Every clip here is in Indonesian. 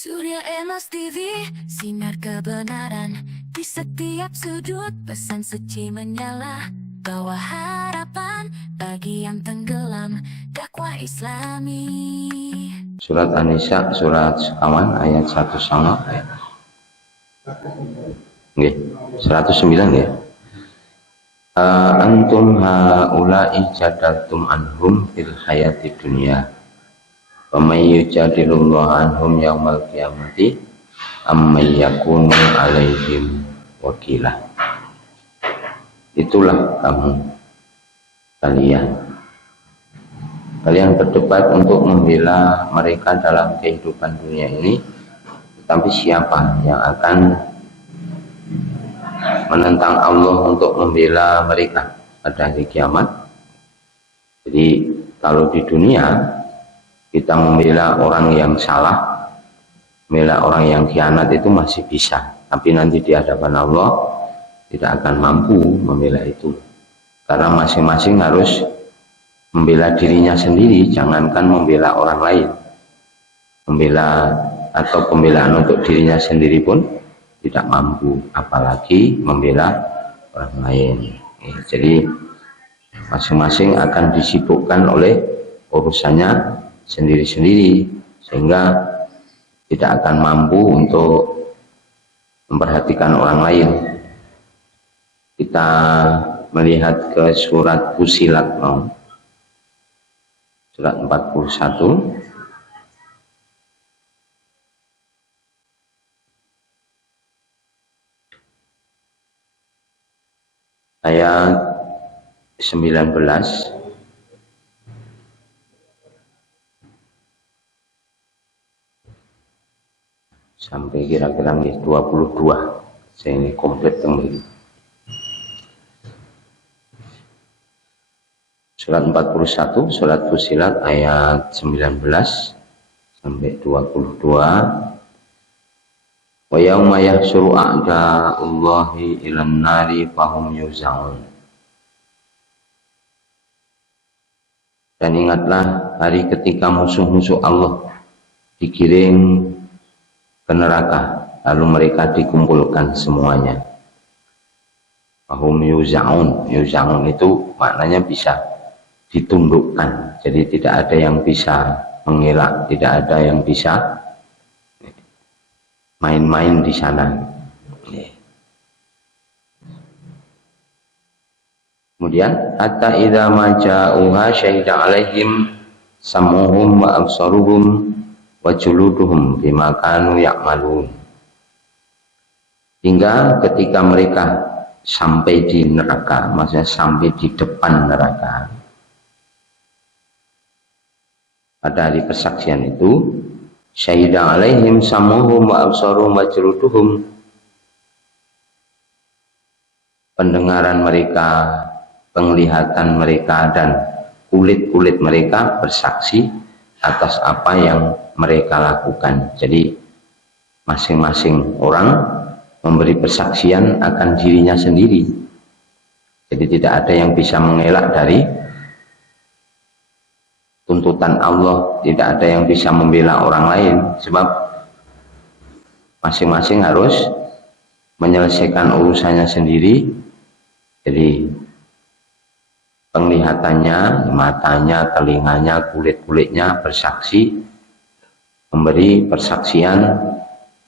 Surya Emas TV, sinar kebenaran di setiap sudut, pesan suci menyala, bawa harapan bagi yang tenggelam, dakwah Islami. Surat An-Nisa, surat sekawan ayat 1 sama nggih 109 ya. Antum haula'i jadaltum anhum fil hayati dunya wa may yujadilullahu anhum yaumal qiyamati amman yakunu alaihim wakilah. Itulah kalian berdebat untuk membela mereka dalam kehidupan dunia ini, tetapi siapa yang akan menentang Allah untuk membela mereka pada hari kiamat? Jadi kalau di dunia kita membela orang yang salah, membela orang yang khianat itu masih bisa, tapi nanti di hadapan Allah tidak akan mampu membela itu, karena masing-masing harus membela dirinya sendiri, jangankan membela orang lain. Membela atau pembelaan untuk dirinya sendiri pun tidak mampu, apalagi membela orang lain. Jadi masing-masing akan disibukkan oleh urusannya sendiri-sendiri, sehingga tidak akan mampu untuk memperhatikan orang lain. Kita melihat ke surat Fussilat, surat 41 ayat 19 sampai kira-kira 22. Saya ini komplit kembali. Surat 41, surat Fussilat ayat 19 sampai 22. Wa yauma yahsyuru a'da'ullahi ilan nari fahum yuzaun. Dan ingatlah hari ketika musuh-musuh Allah digiring ke neraka, lalu mereka dikumpulkan semuanya. Fahum yuzaun. Yuzaun itu maknanya bisa ditundukkan, jadi tidak ada yang bisa mengelak, tidak ada yang bisa main-main di sana. Kemudian hatta idza ma ja'uha syahida 'alaihim sam'uhum wa absaruhum wa juluduhum bima kanu ya'malun. Hingga ketika mereka sampai di neraka, maksudnya sampai di depan neraka, pada hari persaksian itu, syahida 'alaihim sam'uhum wa absaruhum wa juluduhum, pendengaran mereka, penglihatan mereka, dan kulit-kulit mereka bersaksi atas apa yang mereka lakukan. Jadi masing-masing orang memberi persaksian akan dirinya sendiri. Jadi tidak ada yang bisa mengelak dari tuntutan Allah, tidak ada yang bisa membela orang lain, sebab masing-masing harus menyelesaikan urusannya sendiri. Jadi penglihatannya, matanya, telinganya, kulit-kulitnya bersaksi, memberi persaksian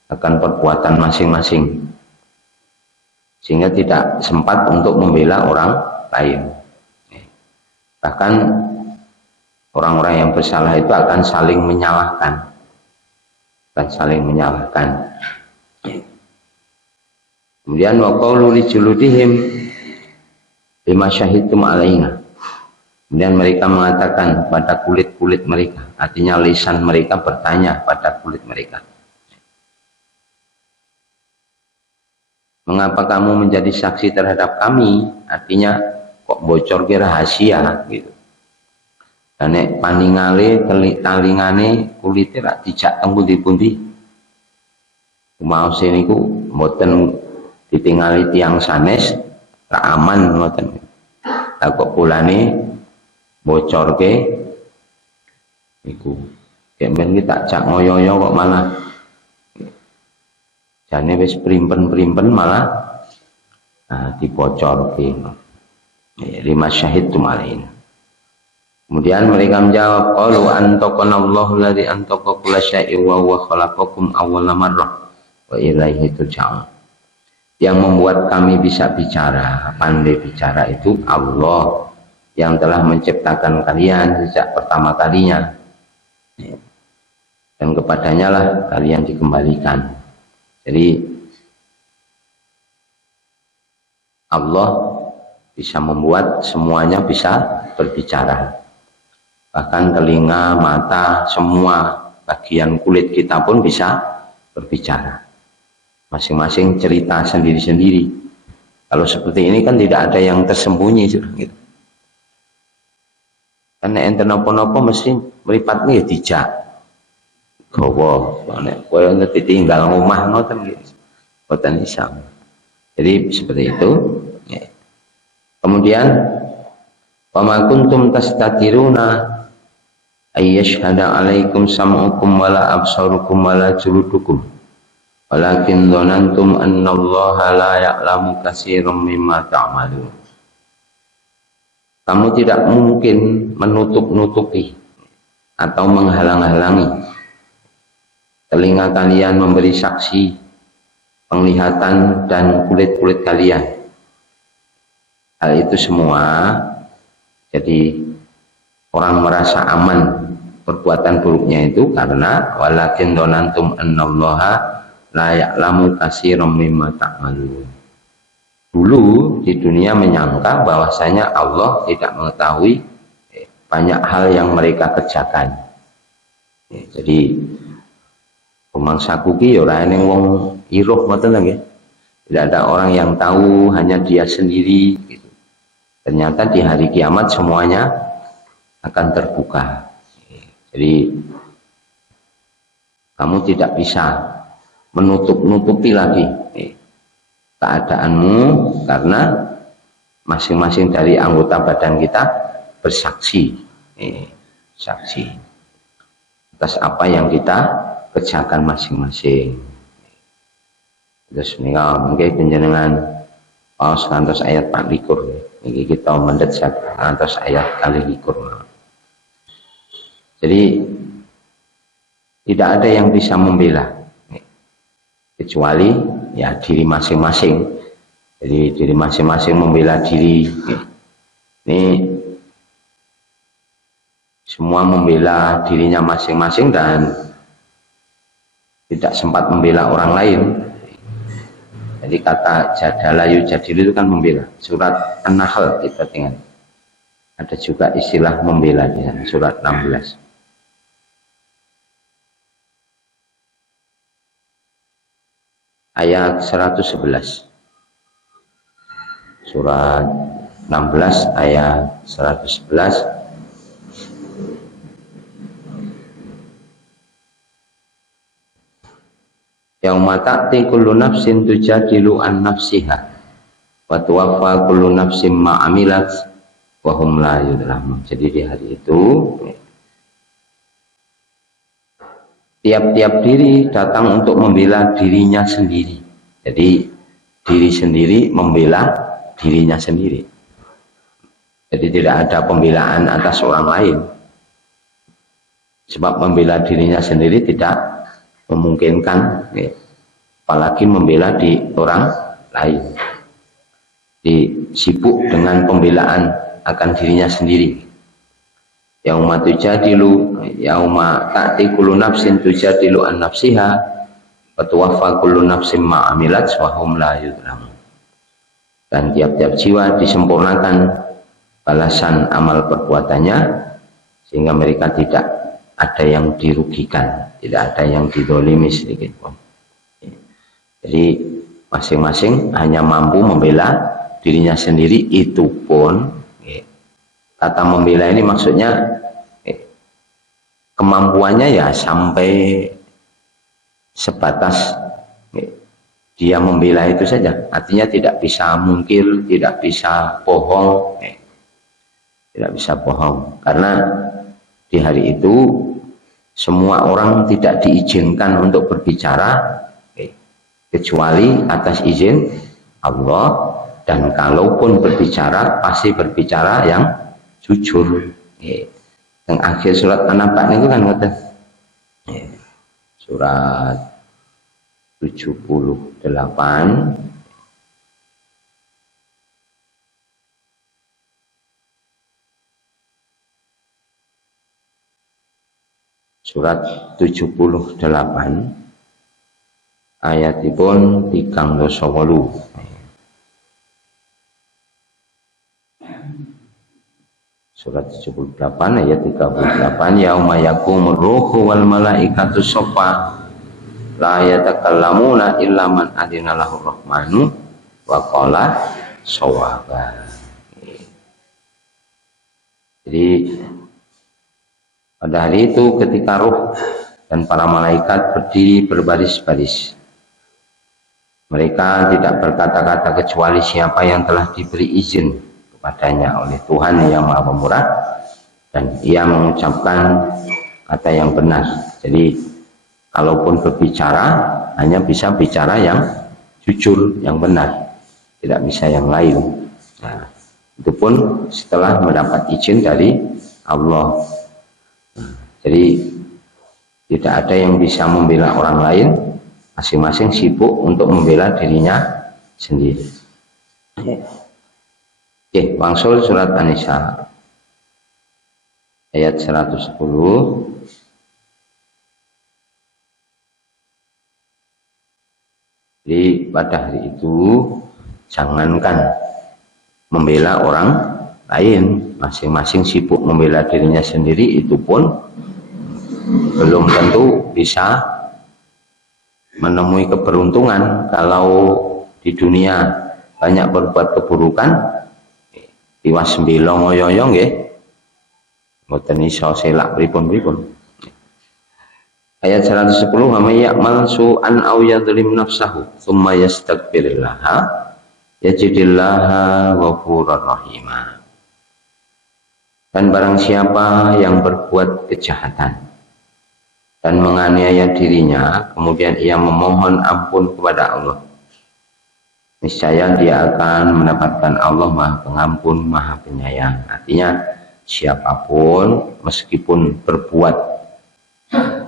akan perbuatan masing-masing, sehingga tidak sempat untuk membela orang lain. Bahkan orang-orang yang bersalah itu akan saling menyalahkan, Kemudian wa qaulu li juludihim bima syahidtum alaina. Kemudian mereka mengatakan pada kulit-kulit mereka, artinya lisan mereka bertanya pada kulit mereka, mengapa kamu menjadi saksi terhadap kami? Artinya kok bocor ke rahasia gitu. Dan nek paningale talingane kulite rak dijak teng pundi-pundi. Maos niku mboten ditingali tiang sanes rak aman ngoten. Lah kok pulane bocorke niku. Nek men iki tak jak ngoyo-yo kok malah jane wis primpen-primpen malah dibocor ke lima syahidtum alaina. Kemudian mereka menjawab, qalu antaqanallahu alladzi antaqa kulla syai'in wa huwa khalaqakum awwala marrah wa ilaihi turja'un. Yang membuat kami bisa bicara, pandai bicara itu Allah yang telah menciptakan kalian sejak pertama kalinya. Dan kepadanya lah kalian dikembalikan. Jadi Allah bisa membuat semuanya bisa berbicara. Bahkan telinga, mata, semua bagian kulit kita pun bisa berbicara. Masing-masing cerita sendiri-sendiri. Kalau seperti ini kan tidak ada yang tersembunyi. Gitu. Karena enten nopo-nopo mesti meripatnya ya dijak. Gowo, kowe ditinggal ngomah ngoten gitu. Boten isa. Jadi seperti itu. Ya. Kemudian wama kuntum tastatiruna ayyashhada alaikum sam'ukum wala absarukum wala juludukum walakin dhanantum annallaha la ya'lamu katsiran mimma ta'malun. Kamu tidak mungkin menutup-nutupi atau menghalang-halangi telinga kalian memberi saksi, penglihatan dan kulit-kulit kalian. Hal itu semua jadi orang merasa aman perbuatan buruknya itu karena walakin donantum annallaha la ya'lamu katsiran mimma ta'malun. Dulu di dunia menyangka bahwasanya Allah tidak mengetahui banyak hal yang mereka kerjakan. Jadi rumangsa kuki ya ora eneng wong iruh ngoten nggih. Tidak ada orang yang tahu, hanya dia sendiri gitu. Ternyata di hari kiamat semuanya akan terbuka. Jadi kamu tidak bisa menutup-nutupi lagi keadaanmu karena masing-masing dari anggota badan kita bersaksi, saksi atas apa yang kita kerjakan masing-masing. Terus mungkin penjenengan paus kantos ayat 24 ini kita mendesak kantos ayat kali likur. Jadi tidak ada yang bisa membela kecuali ya diri masing-masing. Jadi diri masing-masing membela diri. Ini semua membela dirinya masing-masing dan tidak sempat membela orang lain. Jadi kata jadala yujadil itu kan membela. Surat An-Nahl kita tinggal. Ada juga istilah membela di sana, surat 16. Ayat 111. Surat 16 ayat 111. Yauma ta'ti kullu nafsin tujadilu an nafsiha wa tuwaffa kullu nafsin ma 'amilat wa hum la yudlamun. Jadi di hari itu tiap-tiap diri datang untuk membela dirinya sendiri. Jadi diri sendiri membela dirinya sendiri. Jadi tidak ada pembelaan atas orang lain. Sebab membela dirinya sendiri tidak memungkinkan, apalagi membela di orang lain. Sibuk dengan pembelaan akan dirinya sendiri. Yauma tujadilu, yauma ta'ti kullu nafsin tujadilu an nafsiha wa tuwaffa kullu nafsin ma 'amilat wa hum la yudlamun. Dan tiap-tiap jiwa disempurnakan balasan amal perbuatannya sehingga mereka tidak ada yang dirugikan, tidak ada yang didolimi sedikit pun. Jadi masing-masing hanya mampu membela dirinya sendiri. Itu pun kata membela ini maksudnya kemampuannya ya sampai sebatas dia membela itu saja. Artinya tidak bisa mungkir, tidak bisa bohong, tidak bisa bohong. Karena di hari itu semua orang tidak diizinkan untuk berbicara kecuali atas izin Allah, dan kalaupun berbicara pasti berbicara yang jujur. Yang akhir surat An-Naba itu kan ngoten. Surat 78 surat 78 ayatipun 38. Surat 78 ayat 38, yauma yaqumur ruhu wal malaikatu shaffa la yatakallamuna illa man adina lahu rahmanu wa qala shawaba. Jadi pada hari itu ketika ruh dan para malaikat berdiri berbaris-baris, mereka tidak berkata-kata kecuali siapa yang telah diberi izin kepadanya oleh Tuhan yang Maha Pemurah, dan ia mengucapkan kata yang benar. Jadi kalaupun berbicara hanya bisa bicara yang jujur, yang benar, tidak bisa yang lain. Nah, itu pun setelah mendapat izin dari Allah. Jadi tidak ada yang bisa membela orang lain, masing-masing sibuk untuk membela dirinya sendiri. Oke, wangsul surat An-Nisa ayat 110. Jadi pada hari itu jangankan membela orang lain, masing-masing sibuk membela dirinya sendiri, itu pun belum tentu bisa menemui keberuntungan. Kalau di dunia banyak berbuat keburukan, tiwas sembilong ngoyoyong nggih, mboten iso selak pripun-pripun. Ayat 110, wa may ya'mal su'an aw yadhlim nafsahu tsumma yastaghfirillaha yajidillaha ghafurur rahima. Dan barang siapa yang berbuat kejahatan dan menganiaya dirinya, kemudian ia memohon ampun kepada Allah, niscaya dia akan mendapatkan Allah Maha Pengampun, Maha Penyayang. Artinya siapapun meskipun berbuat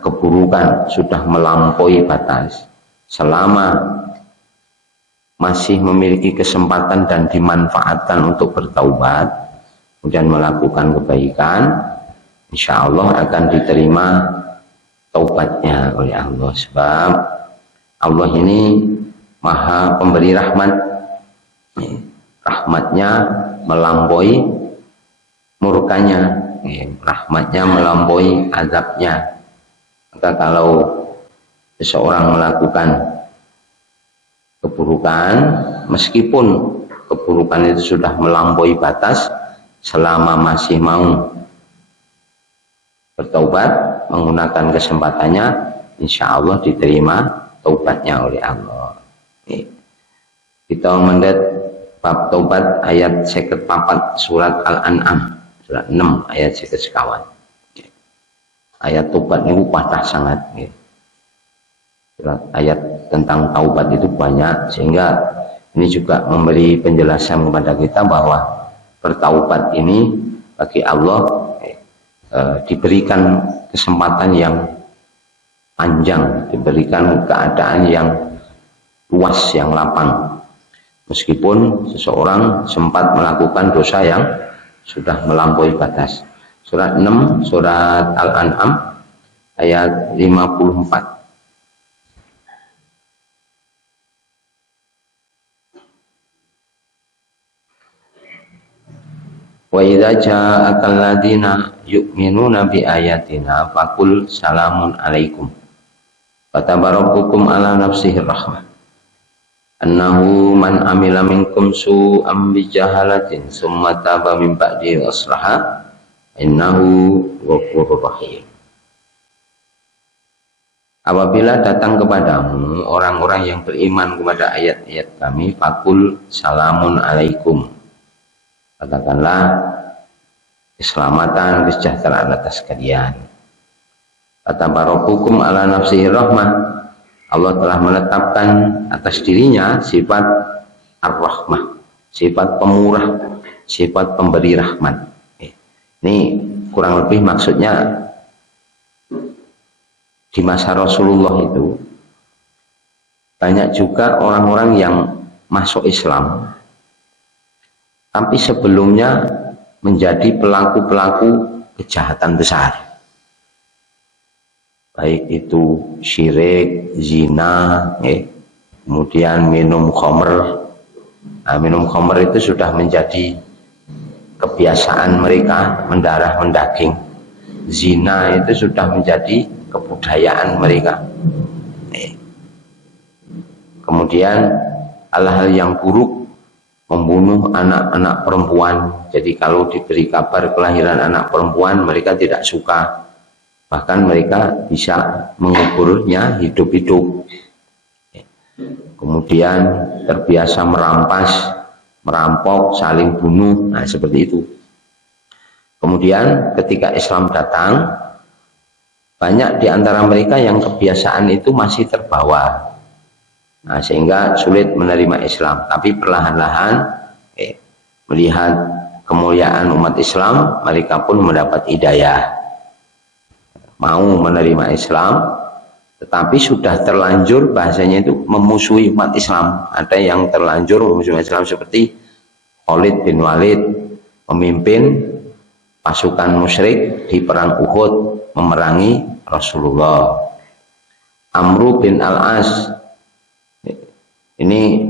keburukan sudah melampaui batas, selama masih memiliki kesempatan dan dimanfaatkan untuk bertaubat kemudian melakukan kebaikan, insya Allah akan diterima taubatnya oleh Allah. Sebab Allah ini Maha pemberi rahmat, rahmatnya melampaui murkanya, rahmatnya melampaui azabnya. Maka kalau seseorang melakukan keburukan, meskipun keburukan itu sudah melampaui batas, selama masih mau bertaubat menggunakan kesempatannya, insya Allah diterima taubatnya oleh Allah. Kita mendet bab taubat ayat 54 surat Al-An'am surat 6 ayat 51. Ayat taubat ini patah sangat. Ayat tentang taubat itu banyak, sehingga ini juga memberi penjelasan kepada kita bahwa bertaubat ini bagi Allah diberikan kesempatan yang panjang, diberikan keadaan yang luas, yang lapang. Meskipun seseorang sempat melakukan dosa yang sudah melampaui batas. Surat 6, surat Al-An'am ayat 54. Wa idza ja'akal ladzina yu'minuna bi ayatina faqul salamun alaikum. Fatabarakakum ala nafsihi rahmah. Annahu man amila minkum su'an bi jahalatin summa taba min ba'di aslaha innahu ghafurur rahim. Apabila datang kepadamu orang-orang yang beriman kepada ayat-ayat kami, faqul salamun alaikum. Katakanlah keselamatan, kesejahteraan atas kalian. Fatabarakukum ala nafsihi rahmah. Allah telah menetapkan atas dirinya sifat ar-rahmah, sifat pemurah, sifat pemberi rahmat. Ini kurang lebih maksudnya di masa Rasulullah itu banyak juga orang-orang yang masuk Islam tapi sebelumnya menjadi pelaku-pelaku kejahatan besar, baik itu syirik, zina, kemudian minum khamr. Nah, minum khamr itu sudah menjadi kebiasaan mereka, mendarah mendaging. Zina itu sudah menjadi kebudayaan mereka. Kemudian hal-hal yang buruk, membunuh anak-anak perempuan. Jadi kalau diberi kabar kelahiran anak perempuan, mereka tidak suka. Bahkan mereka bisa menguburnya hidup-hidup. Kemudian terbiasa merampas, merampok, saling bunuh. Nah, seperti itu. Kemudian ketika Islam datang, banyak di antara mereka yang kebiasaan itu masih terbawa. Nah, sehingga sulit menerima Islam. Tapi perlahan-lahan melihat kemuliaan umat Islam, mereka pun mendapat hidayah, mau menerima Islam, tetapi sudah terlanjur bahasanya itu memusuhi umat Islam. Ada yang terlanjur memusuhi Islam seperti Khalid bin Walid, memimpin pasukan musyrik di perang Uhud memerangi Rasulullah. Amru bin Al-As, ini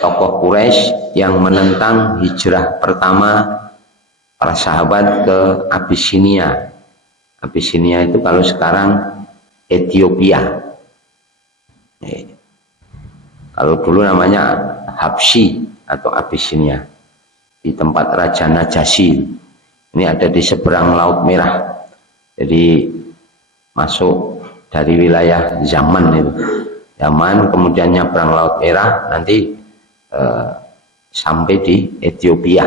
tokoh Quraisy yang menentang hijrah pertama para sahabat ke Abyssinia. Abyssinia itu kalau sekarang Ethiopia. Kalau dulu namanya Habsyi atau Abyssinia, di tempat Raja Najasyi. Ini ada di seberang Laut Merah. Jadi masuk dari wilayah Yaman itu. Yaman, kemudian nyabrang Laut Merah, nanti sampai di Ethiopia.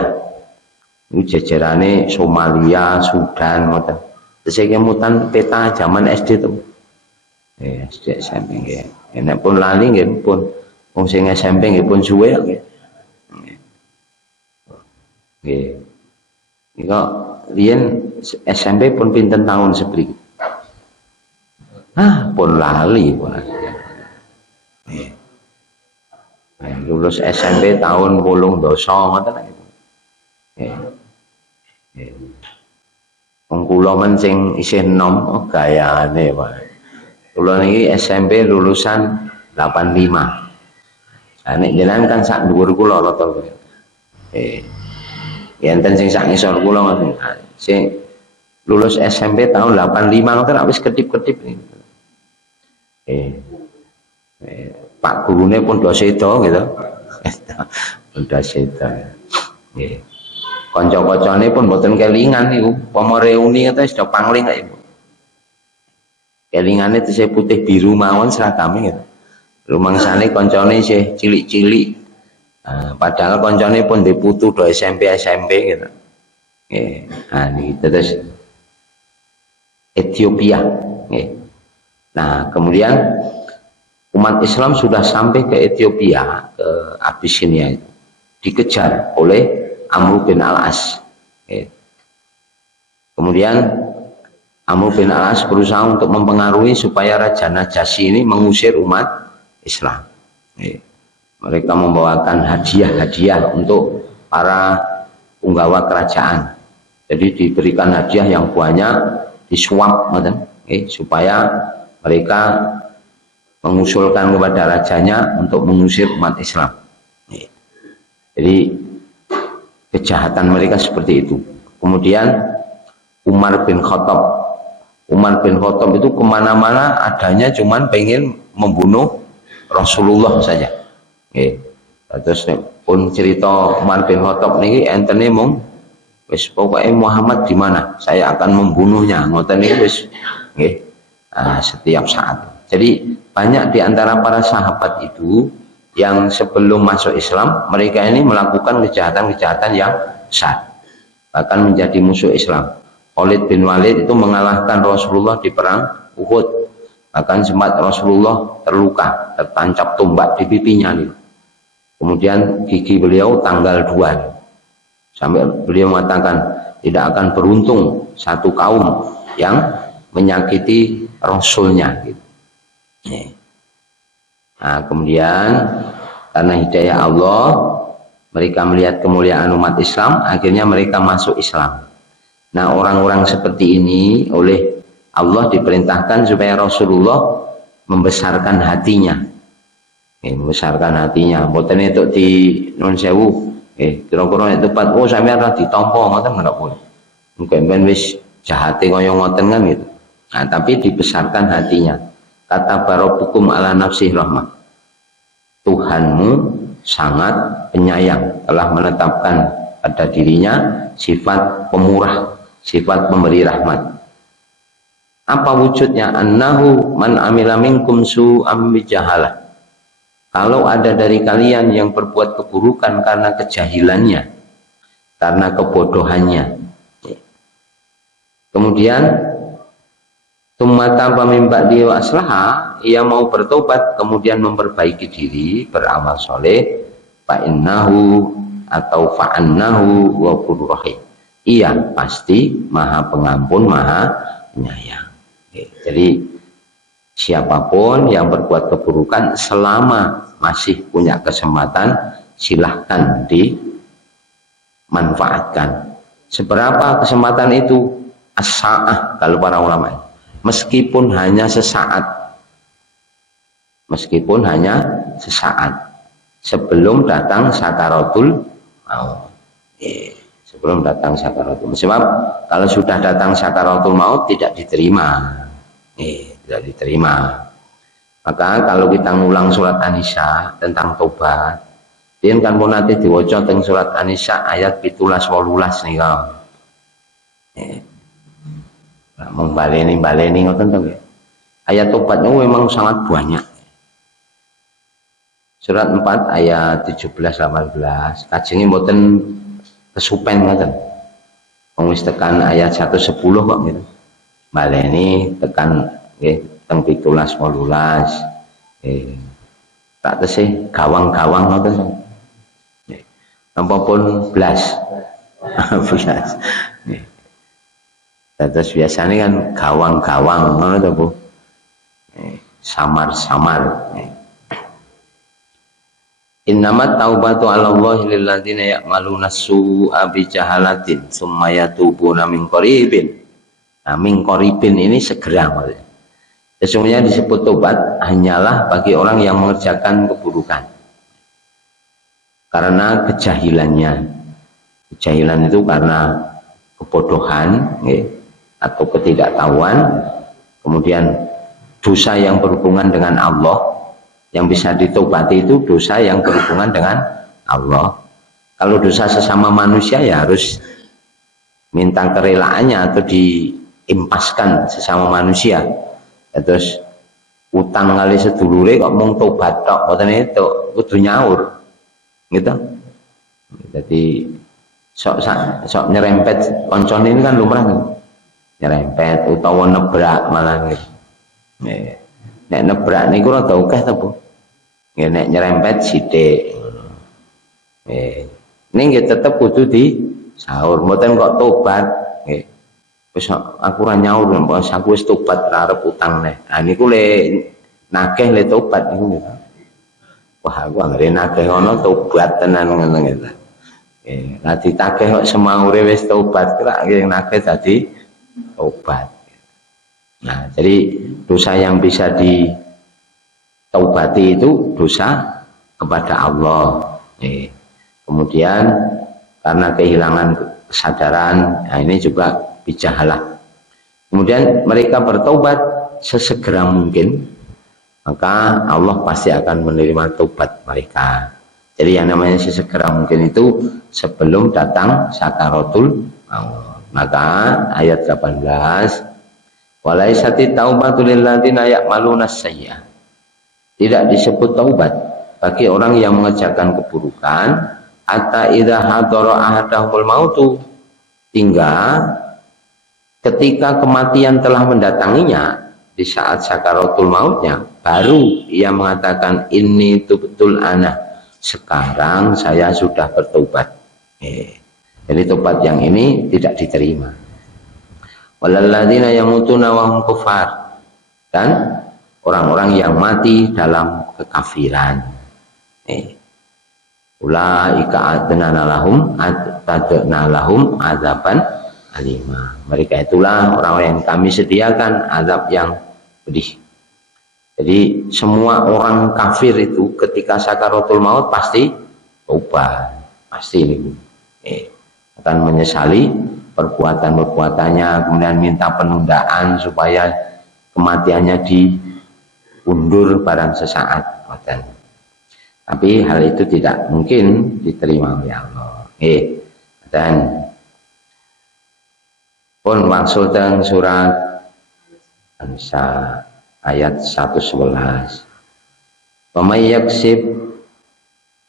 Ini jajarannya Somalia, Sudan, ngoten. Saya kemutan peta zaman SD itu. SD SMP nggih. Nek pun lali nggih pun wong sing SMP nggih pun suwe nggih. Nggih. Nika riyen SMP pun pinten tahun sepriki. Pun lali pun. Lulus SMP tahun 8 ngoten niku. Wong kula men sing isih enom gayane Pak. Kula niki SMP lulusan 85. Lah nek jenengan kan sak dhuwur kula rata. Enten sing sak ngisor kula ngoten. Sing lulus SMP tahun 85 ngoten wis kedip-kedip niku. Pak gurune pun do sedo gitu. Udah sedo. Nggih. Kanca-kancane pun mboten kelingan niku. Pomo reuni kata wis do pangling kok Ibu. Kelingane tesih putih biru mawon seragame gitu. Rumangsane kancane isih cilik-cilik. Padahal kancane pun diputu do SMP gitu. Nggih. Niki terus Ethiopia. Nggih. Nah, kemudian umat Islam sudah sampai ke Ethiopia, ke Abyssinia itu, dikejar oleh Amr bin Al-As. Kemudian Amr bin Al-As berusaha untuk mempengaruhi supaya Raja Najasyi ini mengusir umat Islam. Mereka membawakan hadiah-hadiah untuk para punggawa kerajaan. Jadi diberikan hadiah yang banyak, disuap, supaya mereka mengusulkan kepada rajanya untuk mengusir umat Islam. Jadi kejahatan mereka seperti itu. Kemudian Umar bin Khattab itu kemana-mana adanya cuman pengen membunuh Rasulullah saja. Terus pun cerita Umar bin Khattab niki entene mung wis pokoke Muhammad di mana saya akan membunuhnya, ngoten niku wis nggih setiap saat. Jadi banyak di antara para sahabat itu yang sebelum masuk Islam, mereka ini melakukan kejahatan-kejahatan yang besar, bahkan menjadi musuh Islam. Khalid bin Walid itu mengalahkan Rasulullah di perang Uhud. Bahkan sempat Rasulullah terluka, tertancap tombak di pipinya nih. Kemudian gigi beliau tanggal 2 nih. Sampai beliau mengatakan tidak akan beruntung satu kaum yang menyakiti Rasulnya gitu. Nah, kemudian karena hidayah Allah, mereka melihat kemuliaan umat Islam, akhirnya mereka masuk Islam. Nah, orang-orang seperti ini oleh Allah diperintahkan supaya Rasulullah membesarkan hatinya. Membesarkan hatinya. Mboten itu di non sewu. Kira-kira nek tepat sampeyan ra ditampa ngoten nggak boleh. Mungkin ben wis jahate kaya ngoten kan gitu. Nah, tapi dibesarkan hatinya. Kata Rabbukum ala nafsih rahmah. Tuhanmu sangat penyayang, telah menetapkan pada dirinya sifat pemurah, sifat pemberi rahmat. Apa wujudnya? Annahu man amila minkum su'am bijahalah. Kalau ada dari kalian yang berbuat keburukan karena kejahilannya, karena kebodohannya, kemudian tumata pamimba dia aslaha, ia mau bertobat kemudian memperbaiki diri, beramal soleh, fa'innahu atau fa'annahu ghafurur rahim. Ia pasti maha pengampun, maha penyayang. Jadi siapapun yang berbuat keburukan selama masih punya kesempatan, silahkan dimanfaatkan. Seberapa kesempatan itu? As-sa'ah kalau para ulama. Meskipun hanya sesaat. Meskipun hanya sesaat. Sebelum datang sakaratul maut. Sebelum datang sakaratul maut. Sebab kalau sudah datang sakaratul maut tidak diterima. Tidak diterima. Maka kalau kita ngulang surat An-Nisa tentang tobat, dia kan pun nanti diwaca teng surat An-Nisa ayat 17-18 nih kalau membaleni ngoten to nggih. Ayat tobatnya memang sangat banyak. Surat 4 ayat 17-18 kajenge mboten kesupen ngoten. Wong wis tekan ayat 110 kok gitu. Baleni tekan nggih teng 17-18 tak tesih gawang-gawang ngoten nggih. Ampun blas. Blas. Nggih. Terus biasanya kan gawang-gawang ngono to Bu. Samar-samar. Innamat taubatu 'ala Allahi lil ladzina ya'maluna su'a bi jahalatin tsumma yatubuna min qaribin. Nah, min qaribin ini segera maksudnya. Sesungguhnya disebut tobat hanyalah bagi orang yang mengerjakan keburukan. Karena kejahilannya. Kejahilan itu karena kebodohan atau ketidaktahuan, kemudian dosa yang berhubungan dengan Allah. Yang bisa ditobati itu dosa yang berhubungan dengan Allah. Kalau dosa sesama manusia ya harus minta kerelaannya atau diimpaskan sesama manusia. Terus utang kali sedulure kok mung tobat tok, boten itu kudu nyaur. Gitu. Jadi sok nyerempet koncone ini kan lumrah kan. Nyerempet utawa nebrak malah gitu. Nek nebrak niku rada akeh ta, Bu? Nggih nek nyerempet sithik ngono. Ning nggih tetep kudu di sahur, mboten kok tobat nggih. Wis aku ora nyaur, aku wis tobat ora arep utang neh. Ah niku le nakeh le tobat niku gitu. Wah aku anggere nakeh ngono tobat tenan ngono gitu. Nggih, lah ditagih kok semaure wis tobat kira nggih nakeh dadi tobat. Nah, jadi dosa yang bisa ditaubati itu dosa kepada Allah. Kemudian karena kehilangan kesadaran, nah ini juga bijahalah. Kemudian mereka bertobat sesegera mungkin, maka Allah pasti akan menerima tobat mereka. Jadi yang namanya sesegera mungkin itu sebelum datang sakaratul maut. Maka ayat 18 walaisati taubatu lil ladzina ya'maluna sayyi'ah. Tidak disebut taubat bagi orang yang mengerjakan keburukan hatta idza hadara ahadahumul mautu, hingga ketika kematian telah mendatanginya, di saat sakaratul mautnya baru ia mengatakan ini tubtul ana, sekarang saya sudah bertobat. Jadi tobat yang ini tidak diterima. Walalladzina yamutuna wa hum kufar, dan orang-orang yang mati dalam kekafiran. Ulaika adnana lahum adzaban alimah. Mereka itulah orang-orang yang kami sediakan azab yang pedih. Jadi semua orang kafir itu ketika sakaratul maut pasti tobat, pasti ini akan menyesali perbuatan-perbuatannya, kemudian minta penundaan supaya kematiannya diundur barang sesaat. Tapi hal itu tidak mungkin diterima oleh Allah. Dan pun wangsul teng surat An-Nisa ayat 111. Wa may yaksib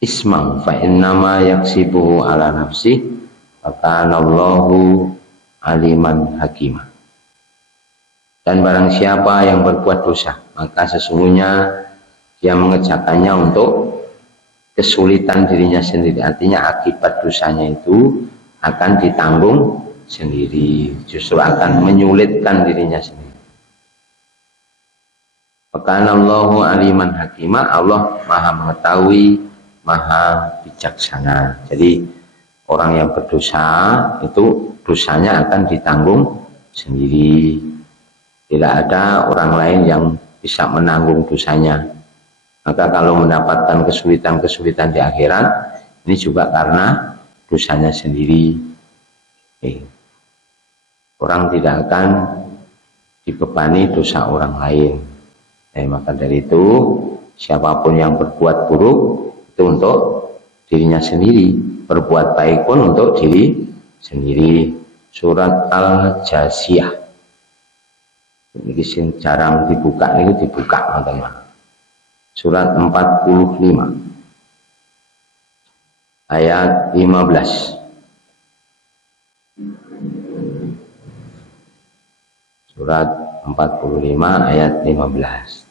isman fa innama yaksibuhu ala nafsi wa kana Allahu aliman hakimah. Dan barang siapa yang berbuat dosa, maka sesungguhnya dia mengerjakannya untuk kesulitan dirinya sendiri. Artinya akibat dosanya itu akan ditanggung sendiri, justru akan menyulitkan dirinya sendiri. Karena Allahu aliman hakimah, Allah maha mengetahui, maha bijaksana. Jadi orang yang berdosa itu dosanya akan ditanggung sendiri. Tidak ada orang lain yang bisa menanggung dosanya. Maka kalau mendapatkan kesulitan-kesulitan di akhirat, ini juga karena dosanya sendiri. Orang tidak akan dibebani dosa orang lain. Maka dari itu, siapapun yang berbuat buruk itu untuk dirinya sendiri, berbuat baik pun untuk diri sendiri. Surat Al-Jasiyah. Ini jarang dibuka, ini dibuka teman-teman. Surat 45 ayat 15. Surat 45 ayat 15.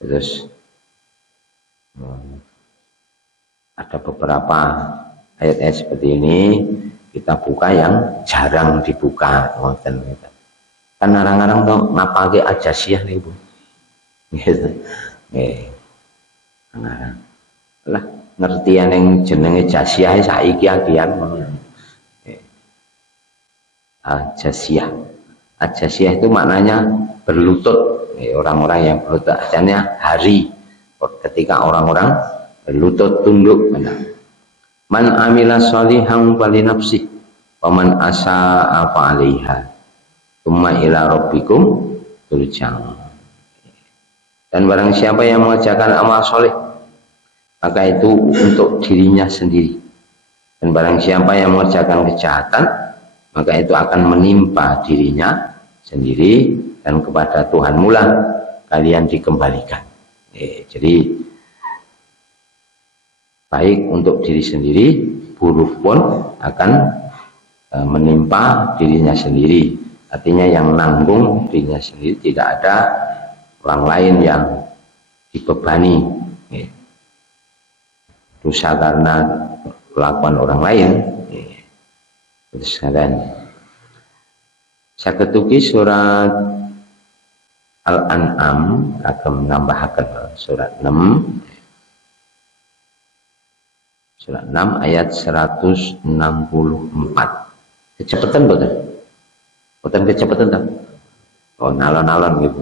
Terus ada beberapa ayat-ayat seperti ini kita buka yang jarang dibuka. Kan orang-orang tuh ngapalke Al-Jasiyah nih Bu. Gitu. Lah ngertian yang jenenge Jasiyah saiki agian Al-Jasiyah. Al-Jasiyah itu maknanya berlutut. Orang-orang yang berlutut artinya hari ketika orang-orang berlutut tunduk. Man amila sholihan falinafsi wa man asaa fa 'alaiha tsumma ila rabbikum turja'un. Dan barang siapa yang mengerjakan amal soleh, maka itu untuk dirinya sendiri. Dan barang siapa yang mengerjakan kejahatan, maka itu akan menimpa dirinya sendiri, dan kepada Tuhan mula kalian dikembalikan. Jadi baik untuk diri sendiri, buruk pun akan menimpa dirinya sendiri. Artinya yang nanggung dirinya sendiri, tidak ada orang lain yang dibebani dosa karena kelakuan orang lain. Terus kalian saya ketuki surat Al-An'am akan menambahkan surat 6 ayat 164. Kecepatan betul? Betul kecepatan tak? Oh nalon-nalon gitu.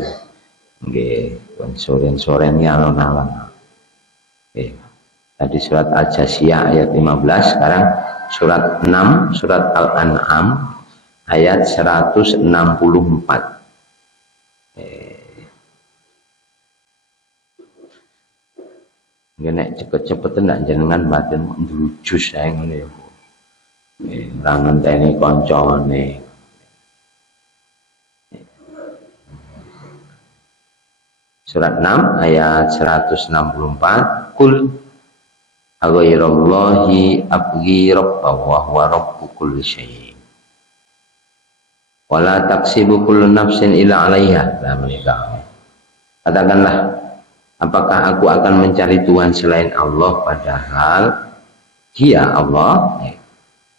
Nggih, soren-soren nalon-nalon. Tadi surat Al-Jasiyah ayat 15, sekarang surat 6, surat Al-An'am ayat 164. Nek cepet-cepetan ndak jenengan batin ndrujus ae ngene ya. Ora ngenteni kancane. Surat 6 ayat 164. Kul aghairallahi abghi rabban wa huwa rabbu kulli syai'. Wala taksibu kullu nafsin illa 'alaiha. Nah, menikah. Katakanlah, apakah aku akan mencari Tuhan selain Allah, padahal Dia Allah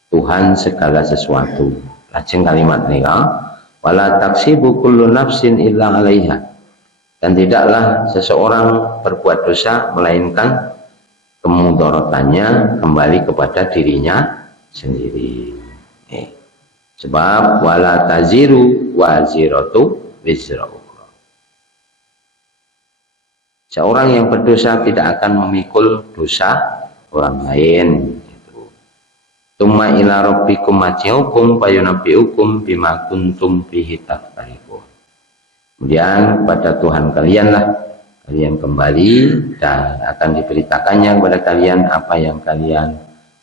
Tuhan segala sesuatu. Lajeng kalimat nikah, wala taksibu kullu nafsin illa 'alaiha. Dan tidaklah seseorang berbuat dosa melainkan kemudaratannya kembali kepada dirinya sendiri. Sebab wala taziru waziratu wizra ukhra. Seorang yang berdosa tidak akan memikul dosa orang lain. Tumma ila rabbikum marji'ukum fayunabbi'ukum bima kuntum fihi takhtalifun. Kemudian kepada Tuhan kalianlah kalian kembali dan akan diberitakannya kepada kalian apa yang kalian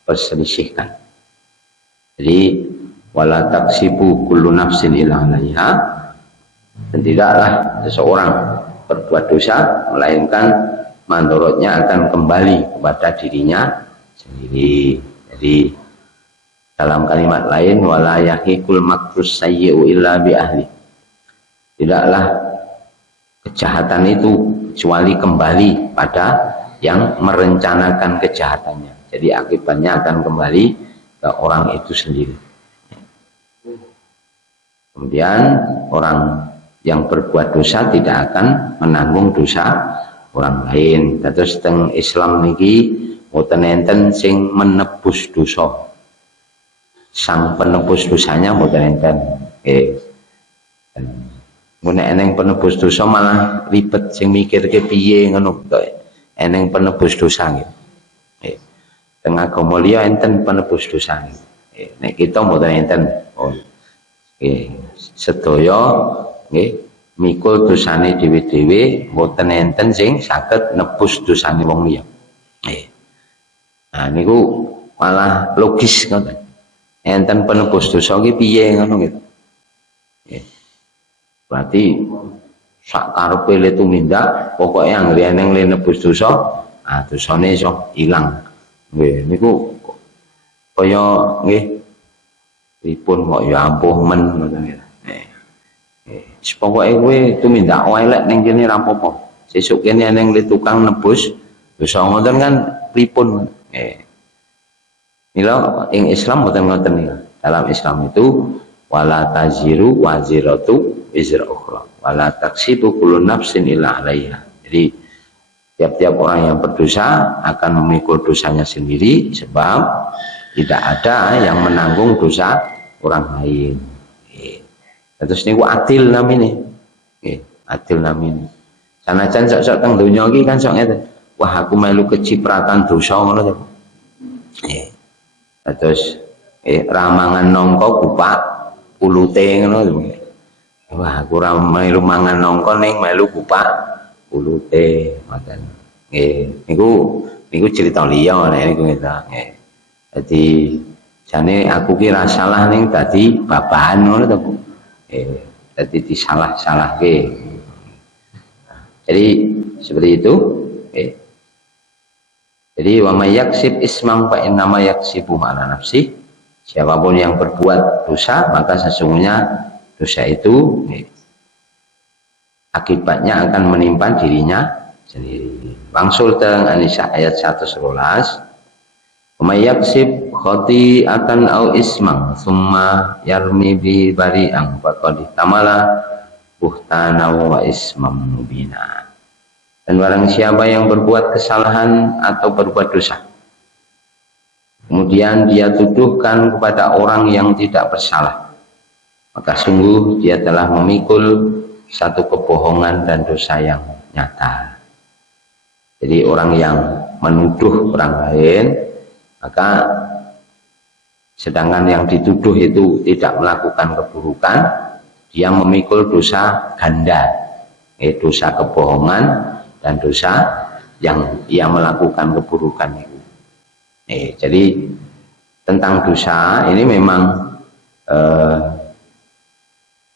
perselisihkan. Jadi wala taksibu kullu nafsin illa 'alaiha, dan tidaklah seseorang berbuat dosa melainkan mandorotnya akan kembali kepada dirinya sendiri. Jadi dalam kalimat lain, wala yahiqul makrus sayyi'u illa bi ahli. Tidaklah kejahatan itu kecuali kembali pada yang merencanakan kejahatannya. Jadi akibatnya akan kembali ke orang itu sendiri. Kemudian orang yang berbuat dosa tidak akan menanggung dosa orang lain. Terus teng Islam niki mboten enten sing menebus dosa. Sang penebus dosanya mboten enten. Mun eneng penebus dosa malah ribet sing mikirke piye ngono to. Eneng penebus dosa nggih. Teng agama liya enten penebus dosa. Nek kita mboten enten. Sedaya nggih mikul dosane dhewe-dhewe, mboten enten sing saged nebus dosane wong liya. Nah niku malah logis ngoten. Enten penebus dosa iki piye ngono gitu. Berarti sak karepe le tumindak, pokoke anggere eneng le nebus dosa, dosane iso ilang. Nggih niku kaya nggih pripun kok ya ampuh men ngoten nggih. Pokoke kowe tumindak elek ning kene ra apa-apa. Sesuk kene eneng le tukang nebus dosa ngoten kan pripun. Mila ing Islam mboten ngoten niku. Dalam Islam itu wala taziru waziratu wizra ukhra. Wala taksibu kullu nafsin illa 'alaiha. Jadi tiap-tiap orang yang berdosa akan memikul dosanya sendiri, sebab tidak ada yang menanggung dosa orang lain. Terus niku adil namine. Adil namine. Sanajan sok-sok teng donya iki kan sok ngeten. Wah, aku melu kecipratan dosa ngono to. Terus ramangan nongko kupak ulute ngono to. Wah, aku ora melu mangan nongko ning melu kupak ulute ngoten. Niku cerita liya nek niku ngeten. Jadi jane aku ki ra salah ning dadi babahan ngono to, Bu. Jadi disalah-salahke. Jadi seperti itu. Jadi wa may yaksib isman fa innama yaksibu ma'ana nafsi. Siapapun yang berbuat dosa, maka sesungguhnya dosa itu akibatnya akan menimpa dirinya sendiri. Bangsul teng An-Nisa ayat 111. Mayaksib khati'atan au isman summa yarmi bi bari'an faqad tamala buhtana wa ismam mubina. Dan barang siapa yang berbuat kesalahan atau berbuat dosa, kemudian dia tuduhkan kepada orang yang tidak bersalah, maka sungguh dia telah memikul satu kebohongan dan dosa yang nyata. Jadi orang yang menuduh orang lain, maka sedangkan yang dituduh itu tidak melakukan keburukan, dia memikul dosa ganda, dosa kebohongan dan dosa yang ia melakukan keburukan itu. Jadi tentang dosa ini memang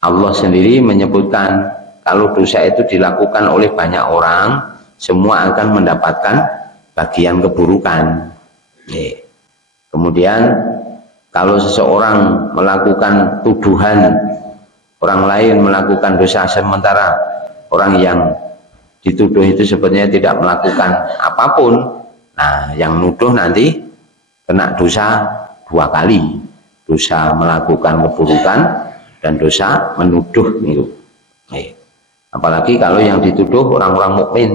Allah sendiri menyebutkan kalau dosa itu dilakukan oleh banyak orang, semua akan mendapatkan bagian keburukan. Kemudian kalau seseorang melakukan tuduhan orang lain melakukan dosa sementara orang yang dituduh itu sebenarnya tidak melakukan apapun, nah yang nuduh nanti kena dosa dua kali, dosa melakukan keburukan dan dosa menuduh itu. Apalagi kalau yang dituduh orang-orang mukmin,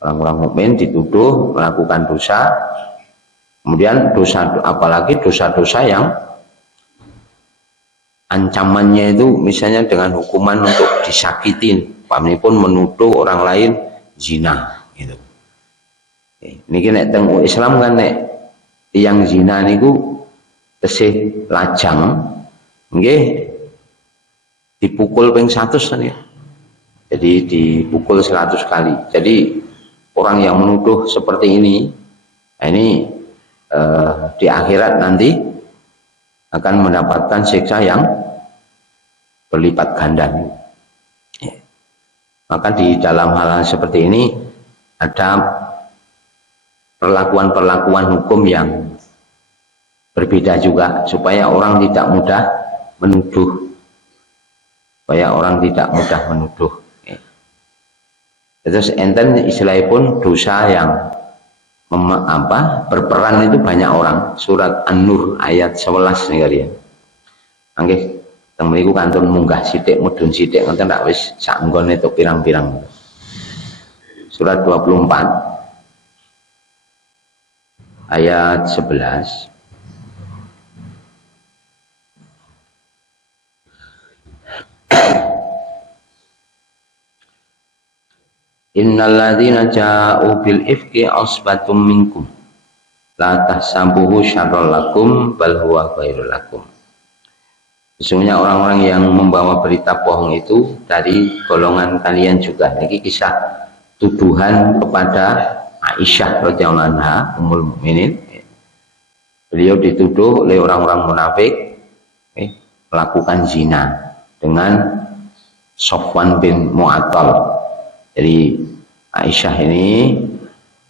orang-orang mukmin dituduh melakukan dosa, kemudian dosa, apalagi dosa-dosa yang ancamannya itu misalnya dengan hukuman untuk disakitin, kami pun menuduh orang lain zina gitu. Ini nek teng Islam kan nek yang zina niku tesih lajang nggih dipukul ping 100 kan ya. Jadi dipukul 100 kali. Jadi orang yang menuduh seperti ini, ini di akhirat nanti akan mendapatkan siksa yang berlipat ganda. Maka di dalam hal seperti ini ada perlakuan-perlakuan hukum yang berbeda juga supaya orang tidak mudah menuduh. Supaya orang tidak mudah menuduh. Terus enten istilahnya pun dosa yang berperan itu banyak orang. Surat An-Nur ayat 11 nih kalian. Nggih, teng mriku kantun munggah sithik mudhun sithik ngoten tak wis sak nggone itu pirang-pirang. Surat 24 ayat 11. Innal ladzina ja'u bil ifki asbatum minkum la tahsabuhu syarrul lakum bal huwa khairul lakum. Sesungguhnya orang-orang yang membawa berita bohong itu dari golongan kalian juga. Ini kisah tuduhan kepada Aisyah radhiyallahu anha ummul mukminin. Beliau dituduh oleh orang-orang munafik melakukan zina dengan Sofwan bin Mu'attal. Jadi Aisyah ini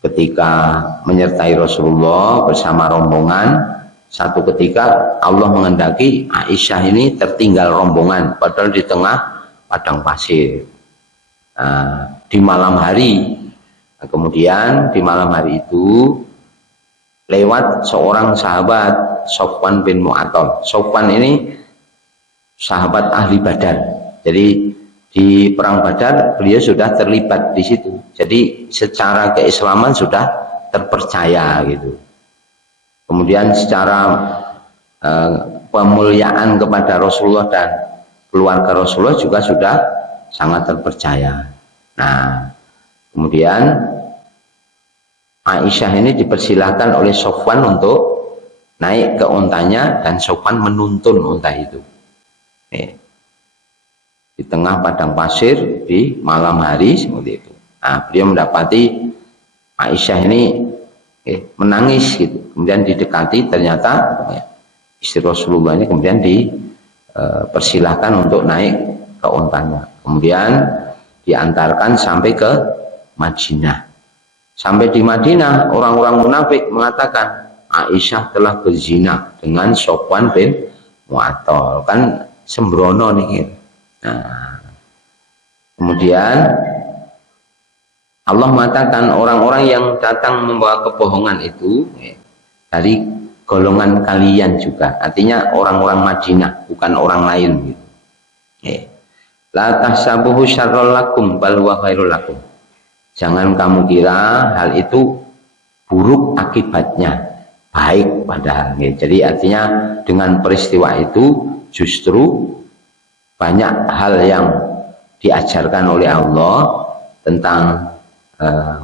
ketika menyertai Rasulullah bersama rombongan, satu ketika Allah menghendaki Aisyah ini tertinggal rombongan padahal di tengah padang pasir di malam hari. Nah, kemudian di malam hari itu lewat seorang sahabat, Sofwan bin Mu'attal. Sofwan ini sahabat ahli Badar. Jadi di perang Badar beliau sudah terlibat di situ. Jadi secara keislaman sudah terpercaya gitu. Kemudian secara pemuliaan kepada Rasulullah dan keluarga Rasulullah juga sudah sangat terpercaya. Nah, kemudian Aisyah ini dipersilahkan oleh Sofwan untuk naik ke untanya dan Sofwan menuntun unta itu. Di tengah padang pasir di malam hari seperti itu. Nah, beliau mendapati Aisyah ini menangis gitu. Kemudian didekati, ternyata istri Rasulullah ini kemudian dipersilahkan untuk naik ke untanya. Kemudian diantarkan sampai ke Madinah. Sampai di Madinah, orang-orang munafik mengatakan Aisyah telah berzina dengan Sofwan bin Mu'attal. Kan sembrono nih. Nah, kemudian Allah mengatakan orang-orang yang datang membawa kebohongan itu dari golongan kalian juga, artinya orang-orang Madinah, bukan orang lain gitu. La tahsabuhu syarrul lakum bal huwa khairul lakum. Jangan kamu kira hal itu buruk akibatnya, baik padahal. Jadi artinya dengan peristiwa itu justru banyak hal yang diajarkan oleh Allah tentang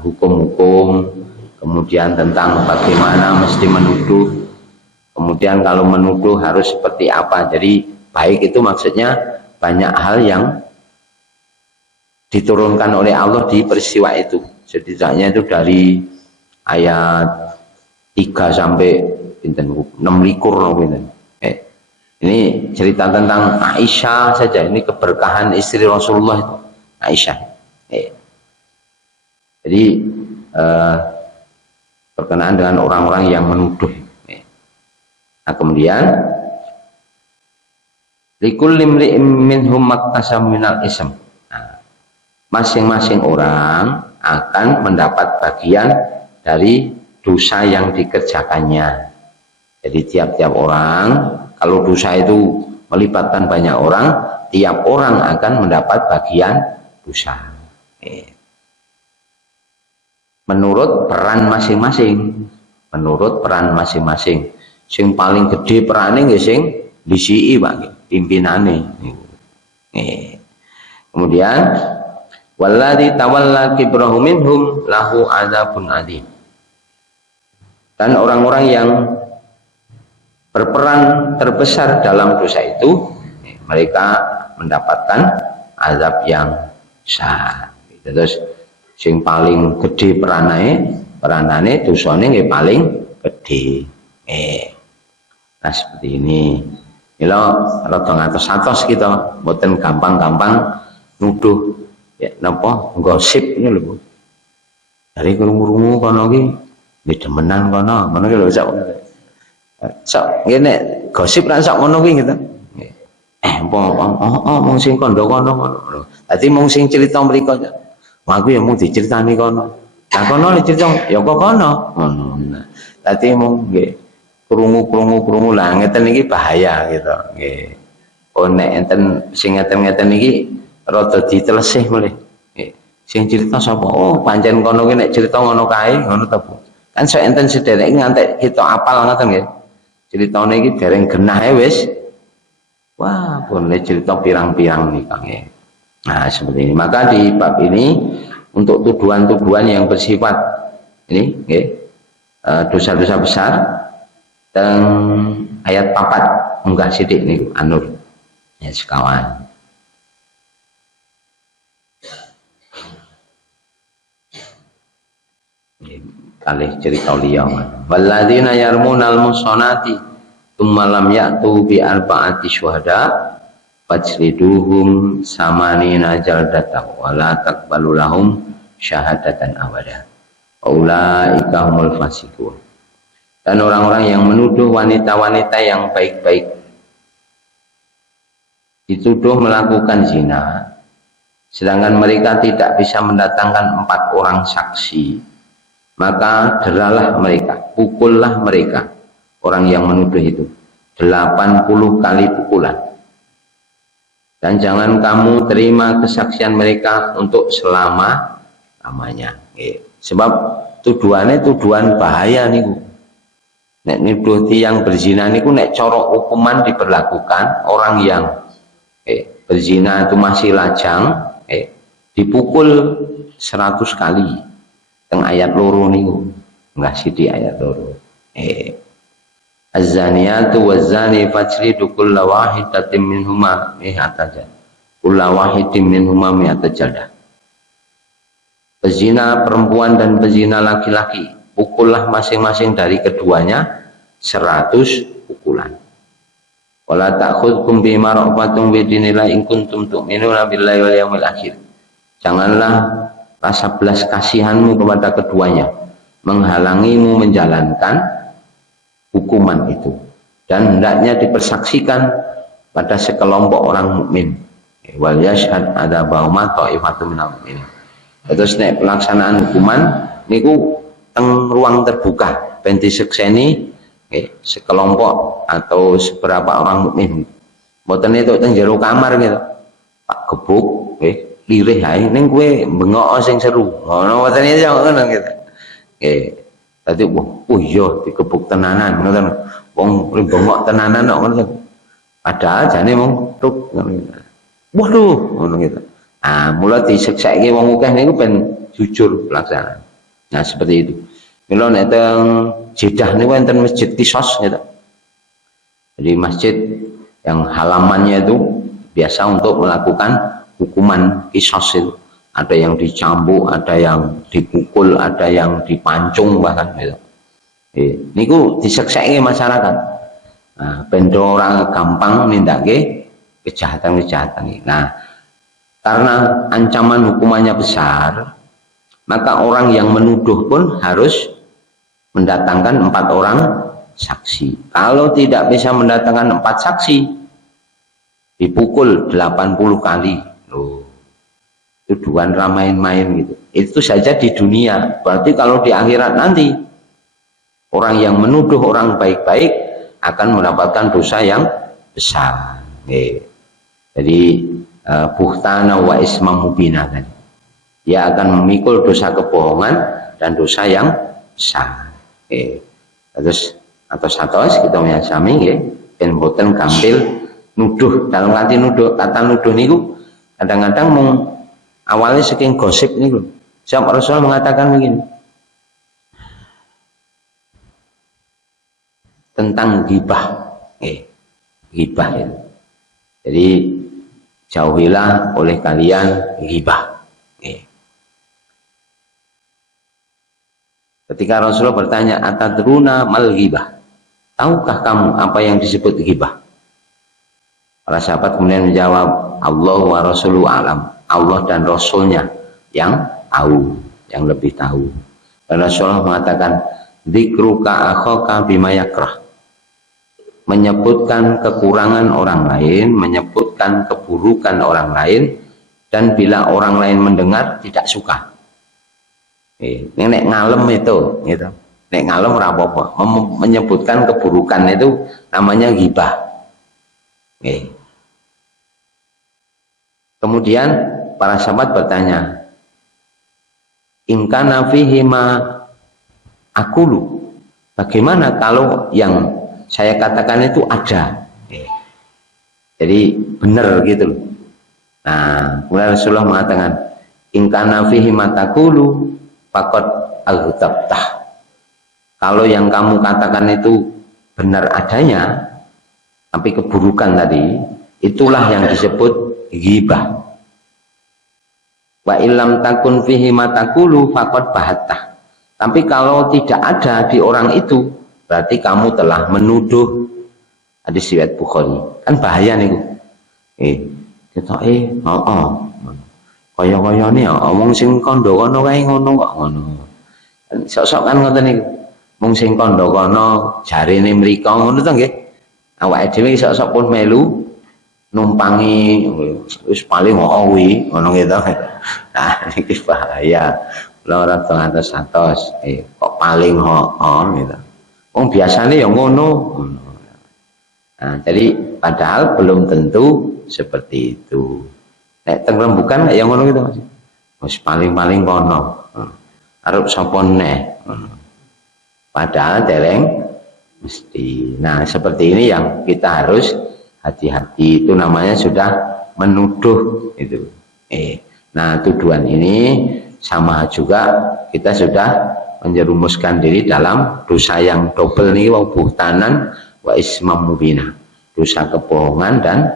hukum-hukum, kemudian tentang bagaimana mesti menuduh, kemudian kalau menuduh harus seperti apa. Jadi baik itu maksudnya banyak hal yang diturunkan oleh Allah di peristiwa itu. Setidaknya itu dari ayat 3 sampai 6 likur. Ini cerita tentang Aisyah saja. Ini keberkahan istri Rasulullah itu, Aisyah. Jadi berkenaan dengan orang-orang yang menuduh. Nah, kemudian likulli imri'in minhum maktasam minal ism. Nah, masing-masing orang akan mendapat bagian dari dosa yang dikerjakannya. Jadi tiap-tiap orang, kalau dosa itu melibatkan banyak orang, tiap orang akan mendapat bagian dosa. Menurut peran masing-masing. Menurut peran masing-masing. Sing paling gede perane nggih sing disiki Pak, pimpinane. Kemudian walladzi tawalla kibrahu minhum lahu adzabun adzim. Dan orang-orang yang berperan terbesar dalam dosa itu, mereka mendapatkan azab yang besar. Terus sing paling gede peranane dosane nggih paling gede. Nah seperti ini. Mila rada ngatos-atos kita, mboten gampang-gampang nuduh ya napa gosip ini lho. Dari krungu-krungu kono iki nggih demenan kono, ngono ki lho sak. Sok ngene gosip ra sak ngono kuwi gitu. Mung sing kono ngono. Dadi mung sing cerita mriko. Wah aku ya mung diceritani kono. Lah kono dicerita ya kok kono. Ngono. Dadi mung nggih krungu lah ngeten iki bahaya gitu nggih. Oh nek enten sing ngeten-ngeten iki rada ditelesih mulih. Nggih. Sing cerita sapa? Oh pancen kono ki nek cerita ngono kae, ngono ta Bu. Kan sok enten sederek ngantek kita apal ngoten nggih. Ceritane iki dereng genah wis. Wah, boleh cerita pirang-pirang nikah nggih. Nah, seperti ini. Maka di bab ini untuk tuduhan-tuduhan yang bersifat ini nggih, dosa-dosa besar dan ayat 4 munggah sithik niku An-Nur. Ya sekawan. Kalih cerita liya. Walladzina yarmunal musonati tsumma lam ya'tu bi arba'ati syuhada fajliduhum samanina jaldatan wa la taqbalu lahum syahadatan abada. Ulaika humul fasiqun. Dan orang-orang yang menuduh wanita-wanita yang baik-baik dituduh melakukan zina, sedangkan mereka tidak bisa mendatangkan 4 orang saksi, maka deralah mereka, pukullah mereka, orang yang menuduh itu 80 kali pukulan. Dan jangan kamu terima kesaksian mereka untuk selama-lamanya. Sebab tuduhannya tuduhan bahaya niku. Nek nuduh tiyang berzina niku nek corok hukuman diberlakukan orang yang berzina itu masih lajang dipukul 100 kali. Teng ayat loro niku enggak sithik ayat loro. Az-zaniyatu waz-zani fajlidu kulla wahidatin minhuma mi'ata jaldah. Kulla wahidin minhuma mi'ata jaldah. Pezina perempuan dan pezina laki-laki, pukullah masing-masing dari keduanya 100 pukulan. Wala ta'khudhukum bima ra'fatun bidinillahi in kuntum tu'minuna billahi wal yawmil akhir. Janganlah rasa belas kasihanmu kepada keduanya menghalangimu menjalankan hukuman itu, dan hendaknya dipersaksikan pada sekelompok orang mukmin. Wal yashhad adzabahuma ta'ifatun minal mu'minin. Terus nek pelaksanaan hukuman niku teng ruang terbuka ben disekseni sekelompok atau seberapa orang mukmin. Mboten itu teng jero kamar gitu. Pak gebuk lirih ae ning kowe bengok sing seru. Ngono mboten iso ngono gitu. Dadi iya digebuk tenanan ngoten. Wong bengok tenanan kok ngono. Padahal jane mung tuk ngono. Waduh ngono gitu. Ah, mula disekseke wong akeh niku ben jujur pelaksanaan. Nah, seperti itu. Mila nek teng Jeddah niku wonten masjid Qisas gitu. Jadi masjid yang halamannya itu biasa untuk melakukan hukuman Qisas itu. Ada yang dicambuk, ada yang dipukul, ada yang dipancung bahkan gitu. Niku disekseke masyarakat. Nah, ben ora gampang nindakake kejahatan-kejahatan iki. Nah, karena ancaman hukumannya besar, maka orang yang menuduh pun harus mendatangkan 4 orang saksi. Kalau tidak bisa mendatangkan 4 saksi, dipukul 80 kali. Loh, tuduhan main-main gitu. Itu saja di dunia. Berarti kalau di akhirat nanti orang yang menuduh orang baik-baik akan mendapatkan dosa yang besar. Jadi buhtana wa ismam mubina kan. Dia akan memikul dosa kebohongan dan dosa yang besar. Terus atos kita menyasami ben boten gampil nuduh. Dalam arti nuduh, kata nuduh niku kadang-kadang awalnya saking gosip niku. Siapa Rasulullah mengatakan begini tentang ghibah. Ghibah ya. Jadi jauhilah oleh kalian ghibah. Ketika Rasulullah bertanya, atadruna mal ghibah? Tahukah kamu apa yang disebut ghibah? Para sahabat kemudian menjawab, Allah wa rasuluhu alam. Allah dan Rasulnya yang tahu, yang lebih tahu. Dan Rasulullah mengatakan, dzikruka akhaka bima yakrah. Menyebutkan kekurangan orang lain, menyebutkan keburukan orang lain, dan bila orang lain mendengar tidak suka. Nek ngalem itu, gitu. Nek ngalem apa-apa, menyebutkan keburukan itu namanya ghibah. Kemudian para sahabat bertanya, in kana fihi ma aqulu. Bagaimana kalau yang saya katakan itu ada? Jadi benar gitu. Nah, kemudian Rasulullah mengatakan, in kana fihi ma taqulu faqad aghtabtah. Kalau yang kamu katakan itu benar adanya, tapi keburukan tadi, itulah yang disebut ghibah. Wa illam takun fihi ma taqulu faqad bahattah. Tapi kalau tidak ada di orang itu, berarti kamu telah menuduh. Hadis riwayat Bukhari. Kan bahaya niku. Kita kaya-kayane omong sing kandha kono kae ngono kok ngono. Sok-sok kan ngoten niku. Mung sing kandha kono jarene mriko ngono to nggih. Awake dhewe sok-sok pun melu numpangi wis paling kuwi ngono gitu. Nah, iki bahaya. Ora atos-atos kok paling gitu. Wong biasane ya ngono. Nah, jadi padahal belum tentu seperti itu. Nek teng rembukan ya ngono gitu Mas. Wis paling-paling kono. Arep sapa neh. Padahal dereng mesti. Nah, seperti ini yang kita harus hati-hati. Itu namanya sudah menuduh itu. Nah, tuduhan ini sama juga kita sudah menjerumuskan diri dalam dosa yang double nih, wa buhtanan wa ismam mubina. Dosa kebohongan dan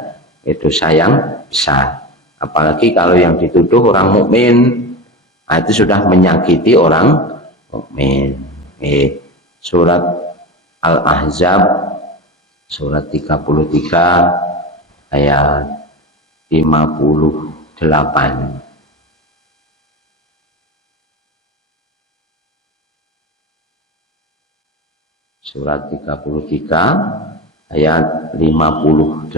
dosa yang besar. Apalagi kalau yang dituduh orang mukmin, nah itu sudah menyakiti orang mukmin. Surat Al-Ahzab surat 33 ayat 58. Surat 33 ayat 58.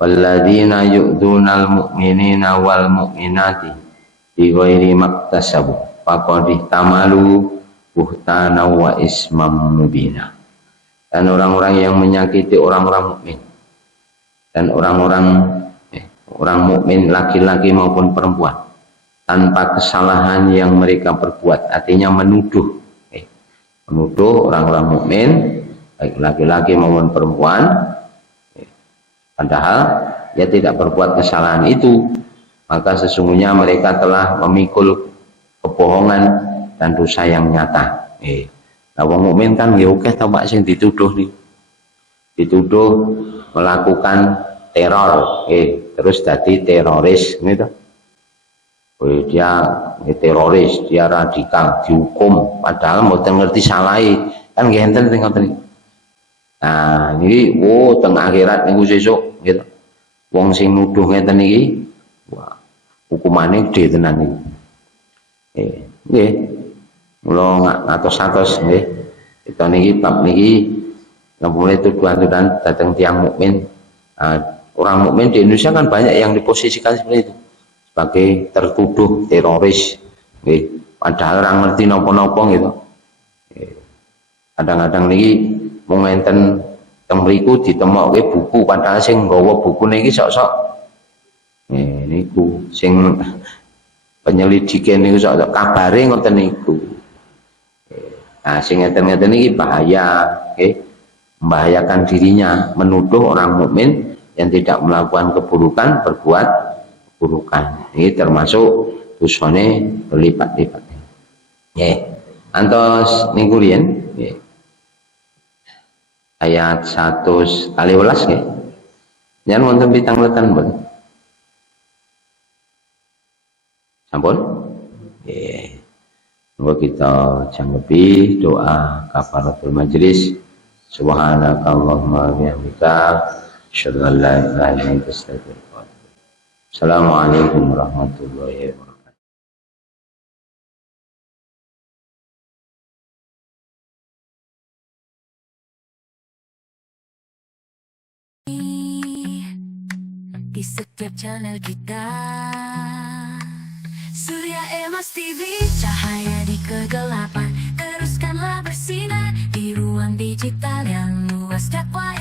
Walladzina yu'dunal mu'minina wal mu'minati bighairi maktasabu faqad ihtamalu buhtana wa ismam mubina. Dan orang-orang yang menyakiti orang-orang mukmin dan orang-orang orang mukmin laki-laki maupun perempuan tanpa kesalahan yang mereka perbuat, artinya menuduh orang-orang mukmin baik laki-laki maupun perempuan, padahal dia tidak berbuat kesalahan itu, maka sesungguhnya mereka telah memikul kebohongan dan dosa yang nyata. Nah, wong mukmin kan ya oke to Pak sing dituduh nih. Dituduh melakukan teror, terus jadi teroris gitu. Dia teroris, dia radikal, dihukum padahal mboten ngerti salahe. Kan nggih enten ngoten. Nah, niki teng akhirat niku sesuk gitu. Wong sing nuduh ngeten iki wah hukumane gede tenan niku. Nggih. Mula ngatos-atos nggih. Kita niki bab niki mulai tuduhan-tuduhan datang tiang mukmin. Orang mukmin di Indonesia kan banyak yang diposisikan seperti itu sebagai tertuduh teroris. Padahal orang ngerti nopo-nopo gitu. Kadang-kadang niki mung enten teng mriku ditemokke buku padahal sing nggawa bukune iki sok-sok niku sing penyelidikan niku sok-sok kabare ngoten niku. Nah, sing ngeten-ngeten iki bahaya, membahayakan dirinya, menuduh orang mukmin yang tidak melakukan keburukan berbuat keburukan. Ini termasuk dosane berlipat-lipat. Nggih. Antos niku riyen nggih. Ayat 112 nggih. Jan wonten pitangletan mboten? Sampun? Nggih. Monggo kita janggepi doa kafaratul majelis. Subhanakallahumma wa bihamdika asyhadu an la ilaha illa anta astaghfiruka wa atubu ilaik. Assalamualaikum warahmatullahi wabarakatuh. Di setiap channel kita, Surya Emas TV, cahaya di kegelapan, teruskanlah bersinar di ruang digital yang luas dakwah